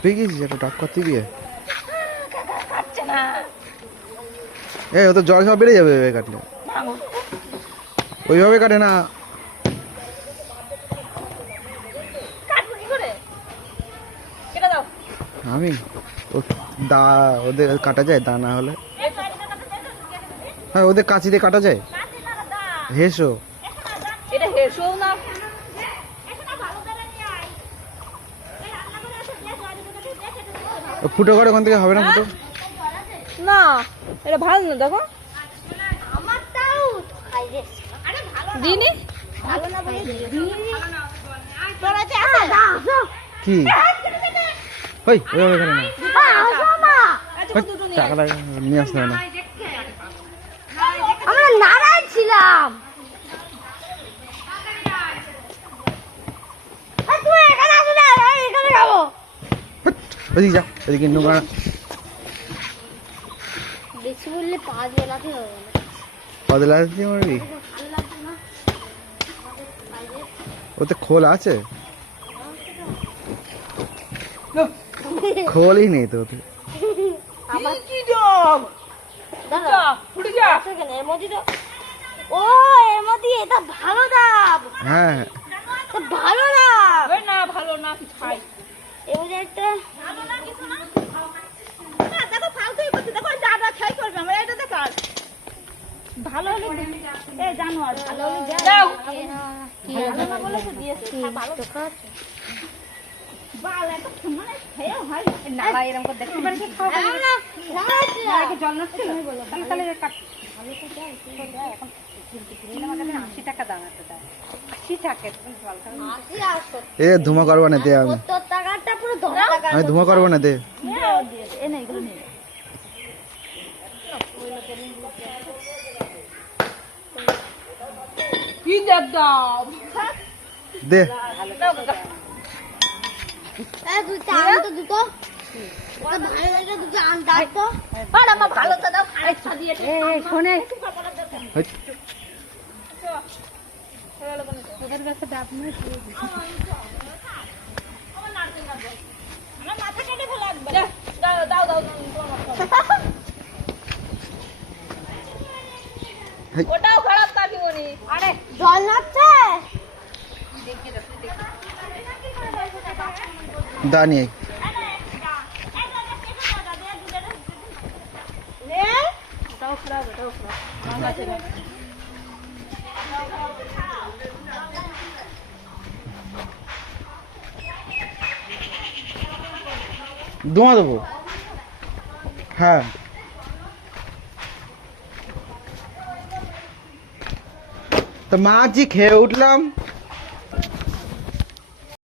হাঁপিয়ে গেছিস একটা ডাক করতে গিয়ে? কাটছে না। এই ও তো জ্বর সব বেড়ে যাবে এভাবে কাটলে। ওইভাবে কাটে না। কাটবো কি করে? কেটে দাও। আমি দা ওদের কাটা যায়, দা না হলে? হ্যাঁ ওদের কাঁচি দিয়ে কাটা যায়। হেসো এটা হেসো না। ফুটো করে ওখান থেকে হবে না ফুটো? না এটা ভালো না, দেখো দিনি কি ওই ওইভাবে করে না। টাকা লাগে নিয়ে আসতে হবে না। আমরা নারায়ণ ছিলাম। তুই এখানে আসো না, আমি এখানে যাবো। ওদিকে যা, ওদিকে নোংরা। বেশি বললে পা জেলাতে হবে না। বদলা দিয়ে মারবি? ওতে খোল আছে? খোলই নেই তো ওতে। আমার কি ডগ দাদা ফুটে যা। এখানে এর মধ্যে তো ও এর মধ্যে এটা ভালো দাব। হ্যাঁ ভালো দাব। ওই না ভালো না কি খাই। এর মধ্যে একটা ভালো না কিছু না। না দেখো ফালতুই করতে, দেখো যা যা খাই করবে আমরা এটা দেখ। ভালো হলে এই জানোয়ার ভালো হলে দাও। কি ভালো না বলে তো দিয়েছে। ভালো তো খাচ্ছে। বাল এত মানে খেয়ে হয় না। না এরকম করে দেখতে পারি খাওয়া না না জল নষ্ট তাহলে তাহলে কাট। ভালো তো যায় এখন 80 টাকা দাম একটা দেয়। 80 টাকা তুমি জল খাও। এ ধুমা করবো না দে। আমি 70 টাকাটা পুরো 10 টাকা। আমি ধুমা করবো না দে। এ না এগুলো নেই। কি দাও দে এই দুটো আন তো দুটো। ওটা ভালো লাগে দুটো আন দাও তো। আর আমার ভালো তো দাও আচ্ছা দিয়ে শোনে হেই, ওদের কাছে ডাব নেই। আমার মাথা কেটে ফেলা একবার। দাও দাও দাও হেই। ওটাও খারাপ কাকিমণি। আরে জল হচ্ছে। দা নিয়ে আয়। ওটাও খারাপ ওটাও খারাপ। ধোঁয়া দেবো। হ্যাঁ তো মাছি খেয়ে উঠলাম।